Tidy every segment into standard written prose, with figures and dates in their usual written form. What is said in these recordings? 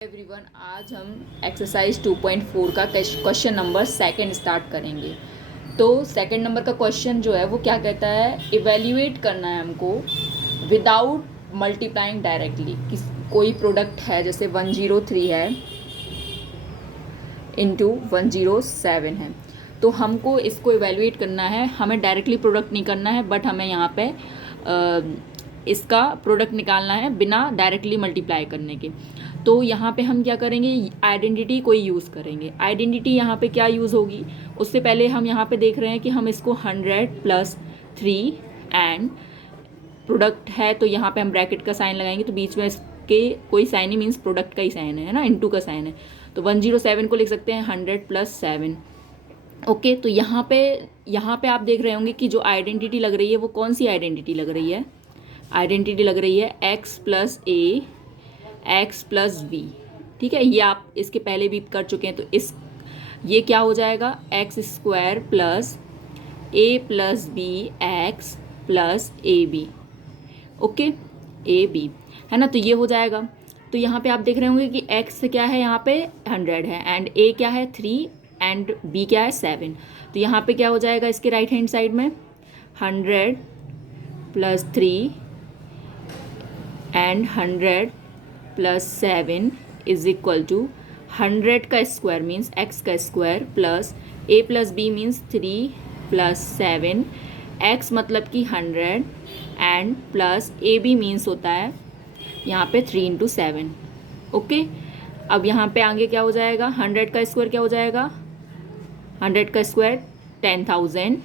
Everyone, आज हम exercise 2.4 का क्वेश्चन नंबर सेकंड स्टार्ट करेंगे। तो सेकंड नंबर का क्वेश्चन जो है वो क्या कहता है, इवेल्युएट करना है हमको विदाउट मल्टीप्लाइंग डायरेक्टली। कोई प्रोडक्ट है जैसे 103 है इंटू 107 है, तो हमको इसको इवेल्युएट करना है। हमें डायरेक्टली प्रोडक्ट नहीं करना है, बट हमें यहाँ पे इसका प्रोडक्ट निकालना है बिना डायरेक्टली मल्टीप्लाई करने के। तो यहाँ पे हम क्या करेंगे, आइडेंटिटी कोई यूज़ करेंगे। आइडेंटिटी यहाँ पे क्या यूज़ होगी, उससे पहले हम यहाँ पे देख रहे हैं कि हम इसको 100 + 3 एंड प्रोडक्ट है, तो यहाँ पे हम ब्रैकेट का साइन लगाएंगे, तो बीच में इसके कोई साइन ही मीन्स प्रोडक्ट का ही साइन है ना, इनटू का साइन है। तो 107 को लिख सकते हैं 100 + 7। ओके, तो यहाँ पे आप देख रहे होंगे कि जो आइडेंटिटी लग रही है वो कौन सी आइडेंटिटी लग रही है। आइडेंटिटी लग रही है x + a x + b। ठीक है, ये आप इसके पहले भी कर चुके हैं। तो ये क्या हो जाएगा, x² + a + b x + ab। Okay, ab है ना, तो ये हो जाएगा। तो यहाँ पे आप देख रहे होंगे कि x क्या है, यहाँ पे 100 है, एंड a क्या है 3 एंड b क्या है 7। तो यहाँ पे क्या हो जाएगा, इसके राइट हैंड साइड में 100 + 3 एंड 100 + 7 इज इक्वल टू 100 का स्क्वायर मीन्स x का square plus a + b means 3 + 7, x मतलब कि 100 एंड प्लस ab मीन्स होता है यहाँ पे 3 × 7। ओके, अब यहाँ पे आगे क्या हो जाएगा, 100 का स्क्वायर क्या हो जाएगा, 100 का स्क्वायर 10,000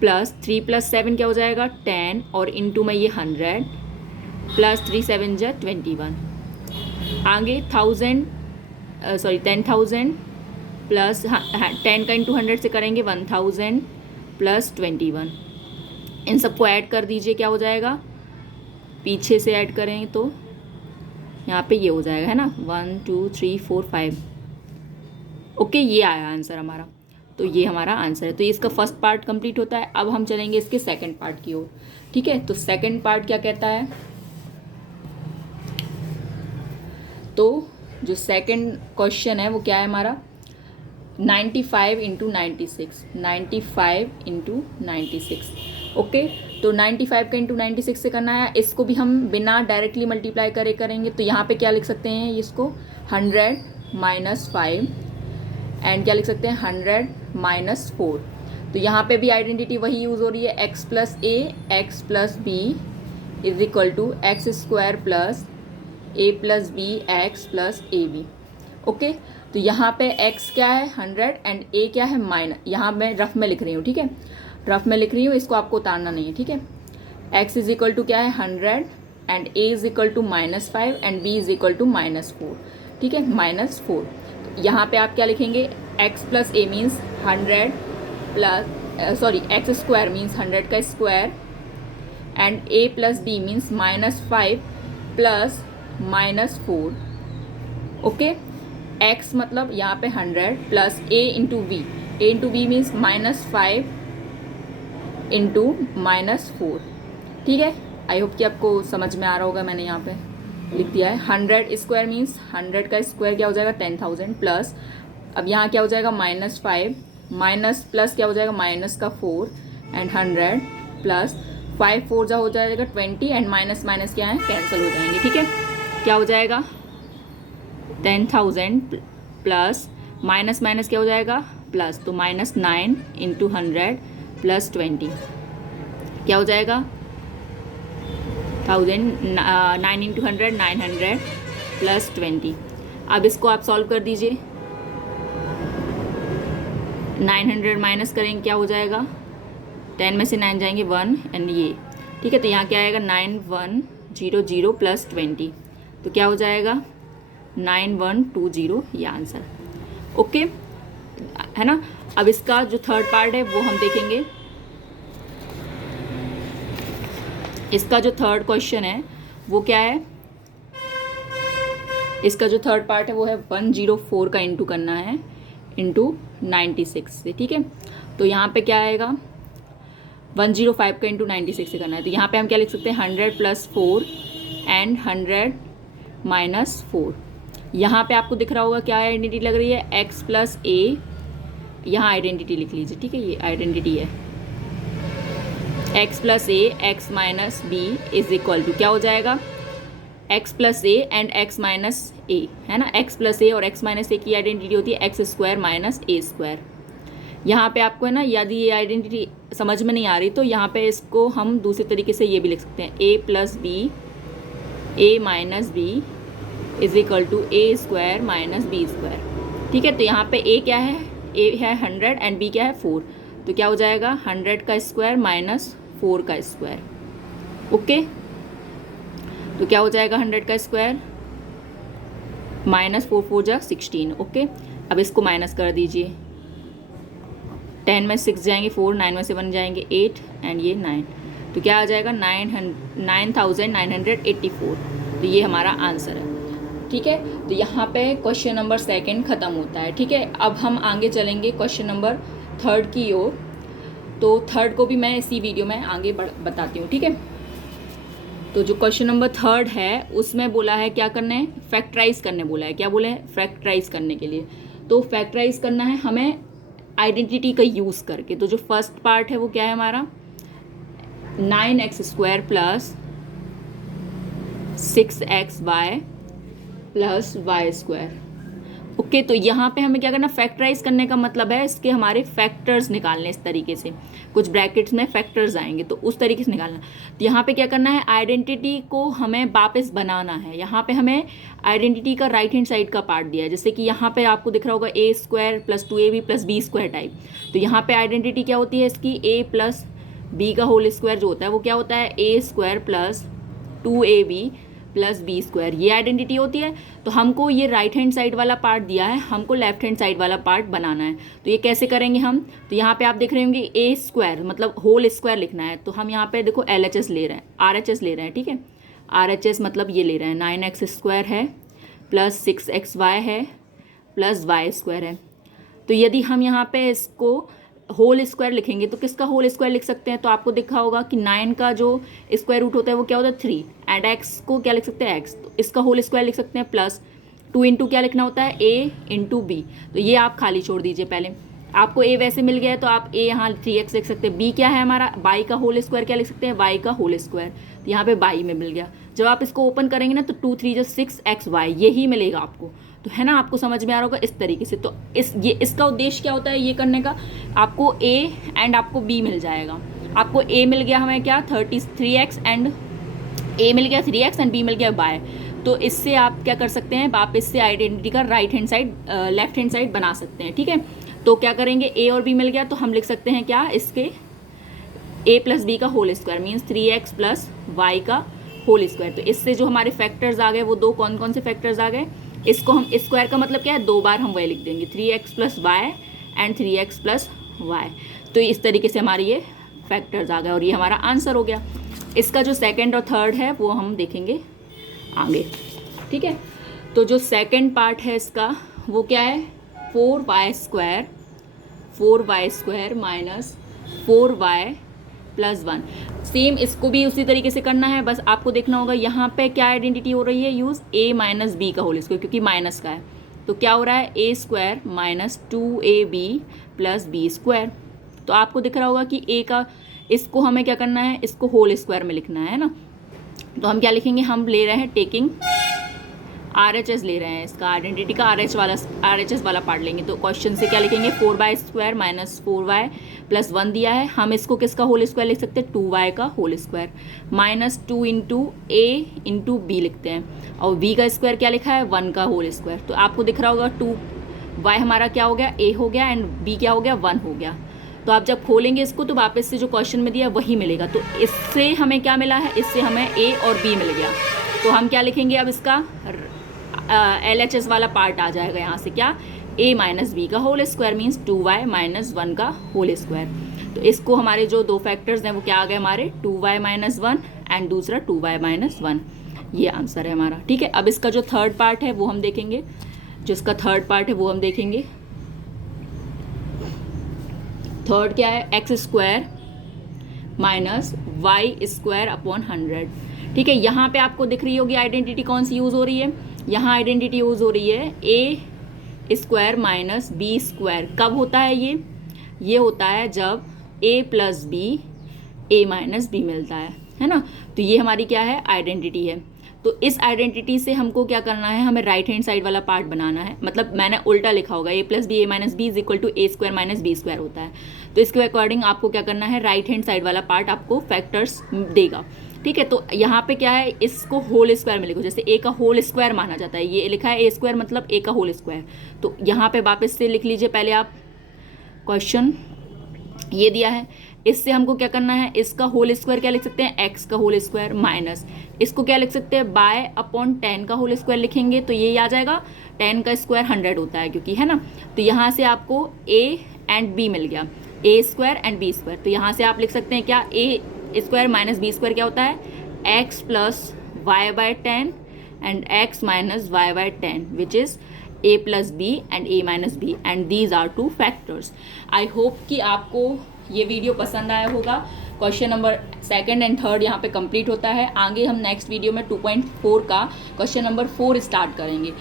प्लस 3 + 7 क्या हो जाएगा 10, और इनटू में ये 100 प्लस 3 × 7 = 21। आगे 10,000 प्लस 10 का इंटू 100 से करेंगे 1000 प्लस 21। इन सबको ऐड कर दीजिए, क्या हो जाएगा, पीछे से ऐड करें तो यहाँ पे ये हो जाएगा, है ना, 1 2 3 4 5। ओके, ये आया आंसर हमारा। तो ये हमारा आंसर है। तो इसका फर्स्ट पार्ट कंप्लीट होता है। अब हम चलेंगे इसके सेकंड पार्ट की ओर। ठीक है, तो सेकंड पार्ट क्या कहता है, तो जो सेकंड क्वेश्चन है वो क्या है हमारा, 95 × 96। 95 × 96। ओके, तो 95 का इंटू 96 से करना है। इसको भी हम बिना डायरेक्टली मल्टीप्लाई करेंगे। तो यहाँ पे क्या लिख सकते हैं, इसको 100 - 5 एंड क्या लिख सकते हैं 100 - 4। तो यहाँ पे भी आइडेंटिटी वही यूज़ हो रही है, x + a x + b is equal to x² + a + b x + ab। Okay, तो यहाँ पे x क्या है 100 एंड a क्या है माइनस, यहाँ मैं रफ में लिख रही हूँ। ठीक है, रफ में लिख रही हूँ, इसको आपको उतारना नहीं है। ठीक है, x इज इक्वल टू क्या है 100 and a is equal to -5 and b is equal to -4। ठीक है, -4। तो यहाँ पे आप क्या लिखेंगे, x + a means 100 plus x² means 100 का square and a + b means -5 plus -4। Okay, x मतलब यहाँ पे 100 प्लस a × b मीन्स -5 × -4। ठीक है, आई होप कि आपको समझ में आ रहा होगा। मैंने यहाँ पे लिख दिया है 100² मीन्स 100 का स्क्वायर क्या हो जाएगा 10,000 प्लस, अब यहाँ क्या हो जाएगा -5 माइनस प्लस क्या हो जाएगा -4 एंड 100 प्लस 5 4 जा हो जाएगा 20 एंड माइनस माइनस क्या है कैंसिल हो जाएंगे। ठीक है, क्या हो जाएगा 10,000 प्लस माइनस माइनस क्या हो जाएगा प्लस, तो -9 × 100 प्लस 20 क्या हो जाएगा 9 × 100 900 प्लस 20। अब इसको आप सॉल्व कर दीजिए, 900 माइनस करेंगे क्या हो जाएगा, 10 में से 9 जाएंगे 1 एंड ये। ठीक है, तो यहाँ क्या आएगा 9100 प्लस 20, तो क्या हो जाएगा 9120, ये आंसर। ओके, है ना। अब इसका जो थर्ड पार्ट है वो हम देखेंगे। इसका जो थर्ड क्वेश्चन है वो क्या है, इसका जो थर्ड पार्ट है वो है 104 का इंटू करना है इंटू 96 से। ठीक है, तो यहाँ पे क्या आएगा 105 का इंटू 96 से करना है। तो यहाँ पे हम क्या लिख सकते हैं 100 + 4 एंड 100 - 4। यहाँ पे आपको दिख रहा होगा क्या आइडेंटिटी लग रही है, x प्लस ए, यहाँ आइडेंटिटी लिख लीजिए, ठीक है, ये आइडेंटिटी है x plus a x minus B is equal to क्या हो जाएगा, x plus a and x minus a, है ना, x प्लस ए और x माइनस ए की आइडेंटिटी होती है एक्स स्क्वायर माइनस ए स्क्वायर। यहाँ पे आपको है ना, यदि ये आइडेंटिटी समझ में नहीं आ रही तो यहाँ पे इसको हम दूसरे तरीके से ये भी लिख सकते हैं, a plus B A minus B is equal to A square minus B square, ठीक है। तो यहाँ पे a क्या है, a है 100 एंड b क्या है 4, तो क्या हो जाएगा 100 का स्क्वायर माइनस 4 का स्क्वायर, ओके। तो क्या हो जाएगा 100 का स्क्वायर माइनस 4 4 जा 16, ओके। अब इसको माइनस कर दीजिए, 10 में 6 जाएंगे 4, 9 में 7 जाएंगे 8 एंड ये 9, तो क्या आ जाएगा 9984। तो ये हमारा आंसर है, ठीक है। तो यहाँ पे क्वेश्चन नंबर 2 ख़त्म होता है, ठीक है। अब हम आगे चलेंगे क्वेश्चन नंबर 3 की ओर। तो 3 को भी मैं इसी वीडियो में आगे बताती हूँ, ठीक है। तो जो क्वेश्चन नंबर 3 है उसमें बोला है क्या करना है, फैक्टराइज करने बोला है, क्या बोला है, फैक्टराइज करने के लिए। तो फैक्टराइज करना है हमें आइडेंटिटी का यूज़ करके। तो जो फर्स्ट पार्ट है वो क्या है हमारा, 9x² plus 6xy plus y², okay. तो यहाँ पे हमें क्या करना, फैक्टराइज करने का मतलब है इसके हमारे फैक्टर्स निकालने, इस तरीके से कुछ ब्रैकेट्स में फैक्टर्स आएंगे तो उस तरीके से निकालना। तो यहाँ पे क्या करना है, आइडेंटिटी को हमें वापस बनाना है। यहाँ पे हमें आइडेंटिटी का राइट हैंड साइड का पार्ट दिया है, जैसे कि यहाँ पे आपको दिख रहा होगा a² plus 2ab plus b² type. तो यहाँ पे आइडेंटिटी क्या होती है इसकी, a प्लस b का होल स्क्वायर जो होता है वो क्या होता है a² plus 2ab plus b², ये आइडेंटिटी होती है। तो हमको ये राइट हैंड साइड वाला पार्ट दिया है, हमको लेफ्ट हैंड साइड वाला पार्ट बनाना है। तो ये कैसे करेंगे हम, तो यहाँ पे आप देख रहे होंगे a² मतलब होल स्क्वायर लिखना है। तो हम यहाँ पे देखो LHS ले रहे हैं, RHS ले रहे हैं, ठीक है। RHS मतलब ये ले रहे हैं 9x² है प्लस 6xy है प्लस y² है। तो यदि हम यहाँ पे इसको होल स्क्वायर लिखेंगे तो किसका होल स्क्वायर लिख सकते हैं, तो आपको दिखा होगा कि 9 का जो स्क्वायर रूट होता है वो क्या होता है 3 एंड x को क्या लिख सकते हैं x, तो इसका होल स्क्वायर लिख सकते हैं प्लस 2 इंटू क्या लिखना होता है a इंटू बी। तो ये आप खाली छोड़ दीजिए, पहले आपको a वैसे मिल गया है तो आप a यहाँ 3x लिख सकते हैं, b क्या है हमारा y का होल स्क्वायर क्या लिख सकते हैं y का होल स्क्वायर, तो यहाँ पे y में मिल गया। जब आप इसको ओपन करेंगे ना तो 2 3 जो 6xy यही मिलेगा आपको, तो है ना, आपको समझ में आ रहा होगा इस तरीके से। तो इसका उद्देश्य क्या होता है ये करने का, आपको a एंड आपको b मिल जाएगा। आपको a मिल गया हमें क्या 33x एंड a मिल गया 3x एंड b मिल गया y। तो इससे आप क्या कर सकते हैं, आप इससे आइडेंटिटी का right hand side left hand side बना सकते हैं, ठीक है। तो क्या करेंगे, a और b मिल गया तो हम लिख सकते हैं क्या, इसके a प्लस b का whole square means 3x plus y का होल स्क्वायर। तो इससे जो हमारे फैक्टर्स आ गए वो दो कौन कौन से फैक्टर्स आ गए, इसको हम स्क्वायर का मतलब क्या है, 2 बार हम वही लिख देंगे 3x plus Y and 3x plus Y. तो इस तरीके से हमारे ये फैक्टर्स आ गए और ये हमारा आंसर हो गया। इसका जो 2nd और 3rd है वो हम देखेंगे आगे, ठीक है। तो जो 2nd पार्ट है इसका वो क्या है, 4y² minus 4y plus 1। Same इसको भी उसी तरीके से करना है, बस आपको देखना होगा यहाँ पे क्या आइडेंटिटी हो रही है यूज़, a माइनस बी का होल स्क्वायर, क्योंकि माइनस का है तो क्या हो रहा है a² minus 2ab plus b²। तो आपको दिख रहा होगा कि a का, इसको हमें क्या करना है, इसको होल स्क्वायर में लिखना है ना। तो हम क्या लिखेंगे, हम ले रहे हैं टेकिंग RHS ले रहे हैं, इसका आइडेंटिटी का RHS वाला पार्ट लेंगे। तो क्वेश्चन से क्या लिखेंगे, 4y² माइनस 4y प्लस 1 दिया है, हम इसको किसका होल स्क्वायर लिख सकते हैं 2y का whole square minus 2 into a into B लिखते हैं, और v का स्क्वायर क्या लिखा है 1 का होल स्क्वायर। तो आपको दिख रहा होगा 2y हमारा क्या हो गया a हो गया एंड b क्या हो गया 1 हो गया। तो आप जब खोलेंगे इसको तो वापस से जो क्वेश्चन में दिया वही मिलेगा। तो इससे हमें क्या मिला है, इससे हमें a और b मिल गया। तो हम क्या लिखेंगे, अब इसका LHS वाला पार्ट आ जाएगा यहाँ से क्या, a माइनस बी का whole square means 2y minus 1 का होल स्क्वायर। तो इसको हमारे जो दो फैक्टर्स हैं वो क्या आ गए हमारे, 2y माइनस 1 एंड दूसरा 2y माइनस 1। ये आंसर है हमारा, ठीक है। अब इसका जो 3rd पार्ट है वो हम देखेंगे, जो इसका 3rd पार्ट है वो हम देखेंगे। 3rd क्या है, x² माइनस y² अपॉन 100, ठीक है। यहाँ पे आपको दिख रही होगी आइडेंटिटी कौन सी यूज़ हो रही है, यहाँ आइडेंटिटी यूज़ हो रही है ए स्क्वायर माइनस बी स्क्वायर। कब होता है ये होता है जब ए प्लस बी ए माइनस बी मिलता है ना। तो ये हमारी क्या है, आइडेंटिटी है। तो इस आइडेंटिटी से हमको क्या करना है, हमें राइट हैंड साइड वाला पार्ट बनाना है। मतलब मैंने उल्टा लिखा होगा, a plus B A minus B is equal to A square minus B square होता है। तो इसके अकॉर्डिंग आपको क्या करना है, राइट हैंड साइड वाला पार्ट आपको फैक्टर्स देगा। ठीक है, तो यहाँ पे क्या है, इसको होल स्क्वायर में लिखो। जैसे ए का होल स्क्वायर माना जाता है, ये लिखा है ए स्क्वायर मतलब ए का होल स्क्वायर। तो यहाँ पे वापस से लिख लीजिए पहले आप क्वेश्चन, ये दिया है। इससे हमको क्या करना है, इसका होल स्क्वायर क्या लिख सकते हैं, एक्स का होल स्क्वायर माइनस इसको क्या लिख सकते हैं, बाय अपॉन 10 का होल स्क्वायर लिखेंगे तो ये आ जाएगा, 10 का स्क्वायर 100 होता है क्योंकि, है ना। तो यहाँ से आपको ए एंड बी मिल गया, A square and B square. तो यहाँ से आप लिख सकते हैं क्या, A square minus B square क्या होता है, X plus Y by 10 and X minus Y by 10 which is a plus b and a minus b and these are two factors. I hope कि आपको ये वीडियो पसंद आया होगा। Question number 2 and 3 यहाँ पे कंप्लीट होता है। आगे हम नेक्स्ट वीडियो में 2.4 का क्वेश्चन नंबर 4 स्टार्ट करेंगे।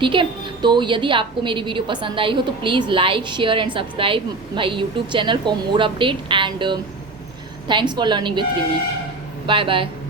ठीक है, तो यदि आपको मेरी वीडियो पसंद आई हो तो please like share and subscribe my YouTube channel for more update and thanks for learning with Rimi. Bye bye.